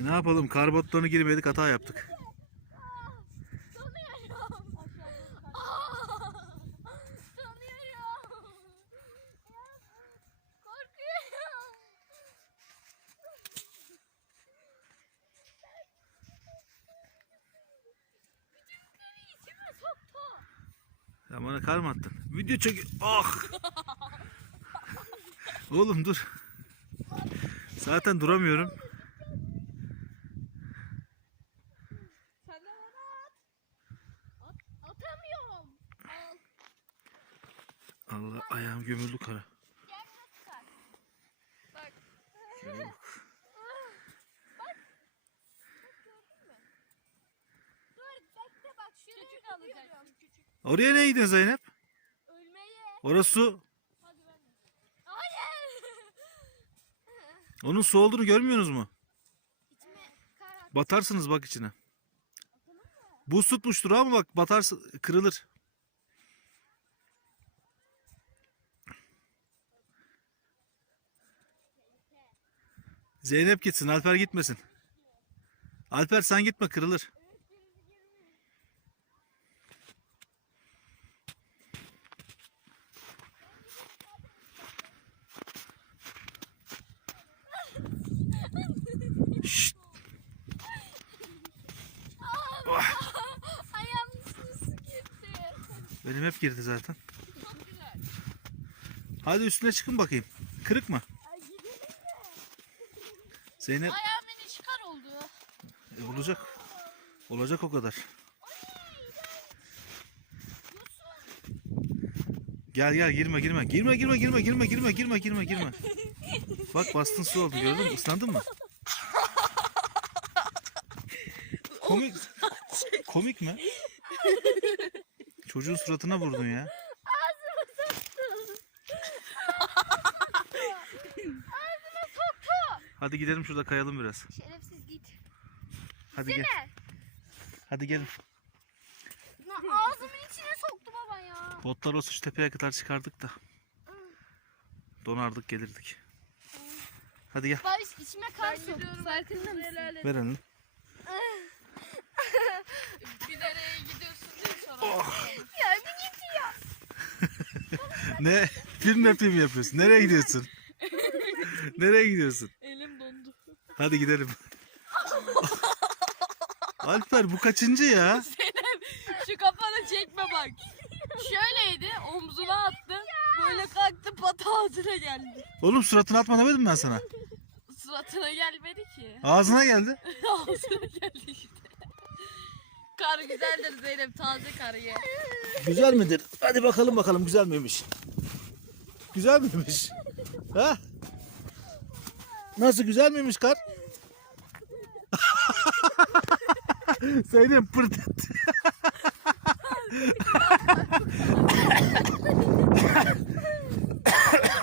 E, ne yapalım karbotlarını girmedik hata yaptık. Sen bana kar mı attın? Video çek... Ah! Oğlum dur. Zaten duramıyorum. Sen de bana at. At atamıyorum. Al. Allah ayağım gömüldü kara. Bak. Bak. Bak. Oraya ne gidiyorsun Zeynep? Ölmeye. Orası. Hadi ben. Hayır. Onun su olduğunu görmüyorsunuz mu? Batarsınız bak içine. Buz tutmuştur ama bak batarsın kırılır. Zeynep gitsin, Alper gitmesin. Alper sen gitme kırılır. Şşt. Gitti. Benim hep girdi zaten. Hadi üstüne çıkın bakayım. Kırık mı? Zeynep Ayağımın kar oldu. e, olacak. Olacak o kadar. Gel gel girme girme. Girme girme girme girme girme girme girme girme. Bak bastın su oldu gördün mü? Islandın mı? Komik. Komik mi? Çocuğun suratına vurdun ya. Ağzıma soktu. Hadi gidelim şurada kayalım biraz. Şerefsiz git. Hadi gel. Ne? Hadi gelin. Ağzımın içine soktu baba ya. Botlar olsa şu tepeye kadar çıkardık da. Donardık gelirdik. Hadi gel. Bak içime kar soktu. Farkında mısın? Ver elini. Bir nereye gidiyorsun diye sonra. Ya bir git ya. Ne? Film ne film yapıyorsun? Nereye gidiyorsun? Nereye gidiyorsun? Hadi gidelim. Alper bu kaçıncı ya? Şu kafanı çekme bak. Şöyleydi omzuna attı. Böyle kalktı patı ağzına geldi. Oğlum suratına atma demedim ben sana. Suratına gelmedi ki. Ağzına geldi. Ağzına geldi işte. Kar güzeldir Zeynep taze kar ye. Güzel midir? Hadi bakalım bakalım güzel miymiş? Güzel miymiş? Ha? Nasıl güzel miymiş kar? Söyleyeyim pırt etti.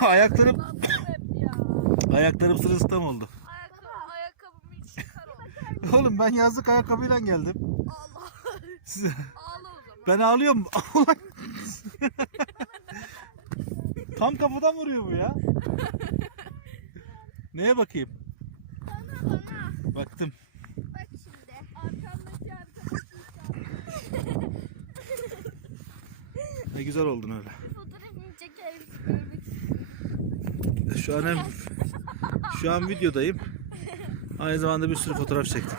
ayaklarım ayaklarım sırılsıklam oldu. Ayakkabı, ayakkabımın içi kar oldu. Oğlum ben yazlık ayakkabıyla geldim. Allah. Size- Ağla o zaman. Ben ağlıyorum. Tam kafadan vuruyor bu ya. Neye bakayım? Bana bana. Baktım. Bak şimdi. Arkamdaki arkadaş. Ne güzel oldun öyle. Fotoğrafını çeker misin? Görmek. Şu an hem, şu an videodayım. Aynı zamanda bir sürü fotoğraf çektim.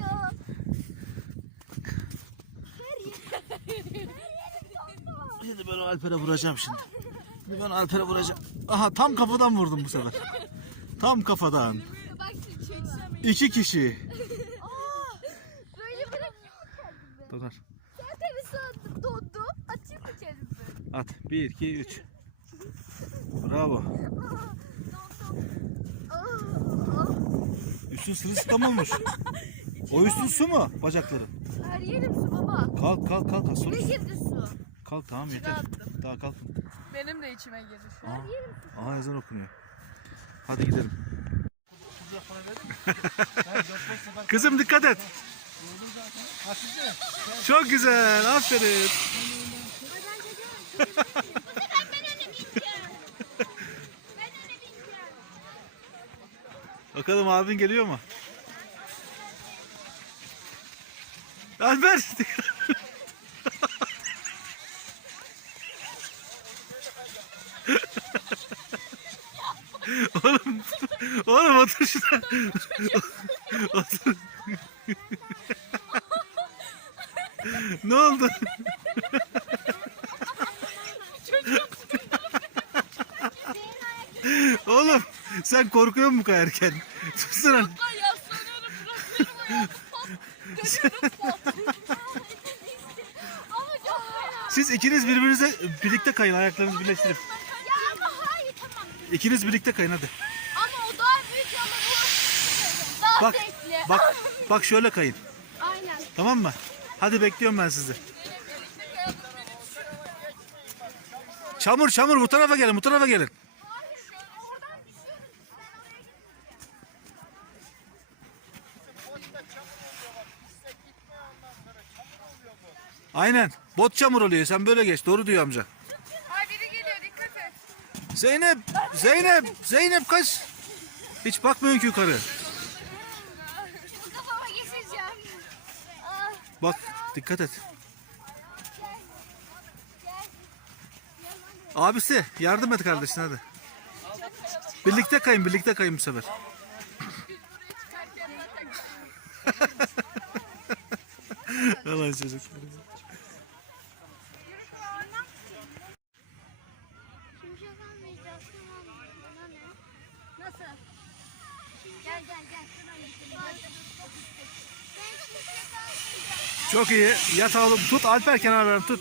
Ya. Şimdi ben o Alper'e vuracağım şimdi. Şimdi ben Alper'e vuracağım. Aha tam kafadan vurdum bu sefer. Tam kafadan. İki kişi. Böyle bırakıyor. Donar. Dondu. Atayım mı kendimi? At. Bir, iki, üç. Bravo. Üstün sırılsıklam olmuş. O üstün su mu bacakları? Her yerim su baba. Kalk kalk kalk. Kalk, Ne girdi su? kalk tamam yeter. Daha kalk. Benim de içime girdi şu an. Aa, ezan okunuyor. Hadi gidelim. Kızım dikkat et. Çok güzel. Aferin. Bakalım abin geliyor mu? Alper! Oğlum, oğlum otur şuna. otur. ne oldu? oğlum sen korkuyor musun kayarken? Tutsana. Siz ikiniz birbirinize birlikte kayın ayaklarınızı birleştirip. Ya ama hayır tamam. İkiniz birlikte kayın hadi. Ama o daha büyük ama bu daha Bak zevkli. bak bak şöyle kayın. Aynen. Tamam mı? Hadi bekliyorum ben sizi. Çamur çamur bu tarafa gelin bu tarafa gelin. Aynen. Bot çamur oluyor. Sen böyle geç. Doğru diyor amca. Ay biri geliyor dikkat et. Zeynep! Zeynep! Zeynep kaç! Hiç bakmıyorsun ki yukarı. Kafama. Ah, Bak dikkat et. gel. Gel. Abisi yardım et kardeşine hadi. Birlikte kayın birlikte kayın bu sefer. Yalan çocuk. Şimşek almayacağız. Tamam. Bana ne? Nasıl? Gel gel gel. Çok iyi. Yat oğlum. Tut Alper kenarlarını tut.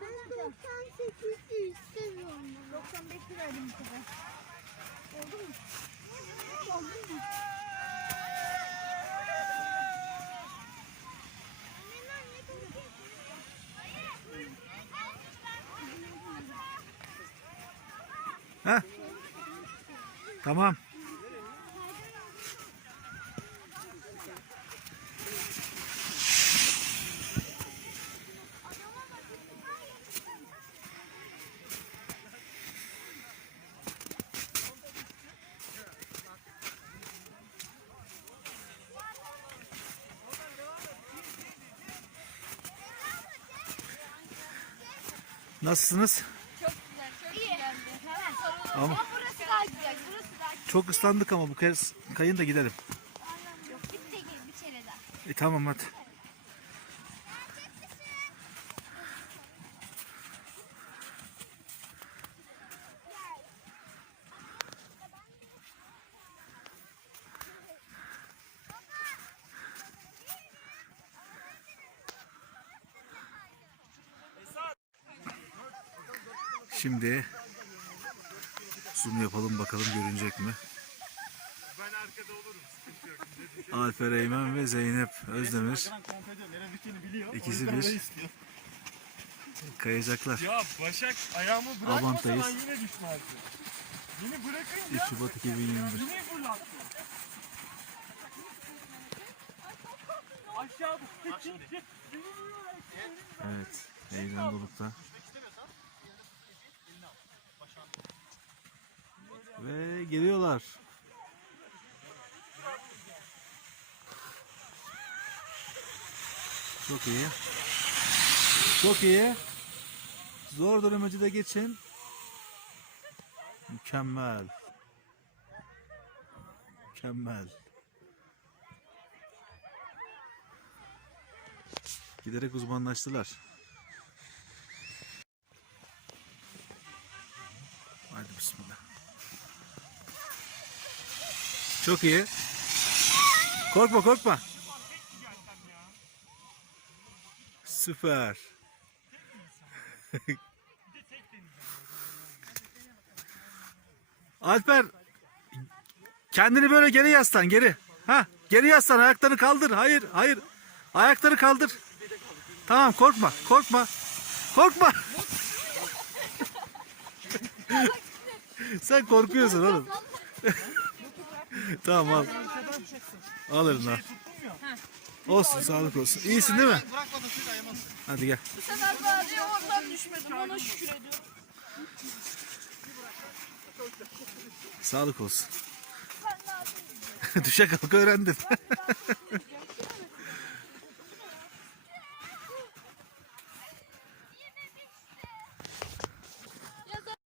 Ben 98 istemiyorum. 95 liraydı bu kadar. Ha? Tamam. Nasılsınız? Çok güzel çok güzeldi. Hemen sarılalım. Ama burası daha güzel. Burası daha güzel. çok ıslandık ama bu kez kayın da gidelim. Yok. Bir de gel bir kere daha. E tamam hadi. Şimdi zoom yapalım bakalım görünecek mi? Alper Eymen ve Zeynep Özdemir İkisi bir kayacaklar. Ya Başak ayağımı bırakmasa ben yine düşmezdim. Beni 3 bırakınca Şubat 2021. yine fırlattı. Aşağı şimdi. Evet, heyecan dolukta. Ve geliyorlar. Çok iyi. Çok iyi. Zor dönemeci de geçin. Mükemmel. Mükemmel. Giderek uzmanlaştılar. Hadi bismillah. Çok iyi. Korkma korkma. Süper. Alper kendini böyle geri yaslan geri. Ha geri yaslan ayaklarını kaldır. Hayır hayır. Ayakları kaldır. Tamam korkma korkma. Korkma. Sen korkuyorsun oğlum. tamam al. Al eline. Olsun sağlık olsun. İyisin değil mi? Hadi gel. Bu sefer bari oradan düşmedim. Ona şükür. Sağlık olsun. Düşe kalk öğrendin.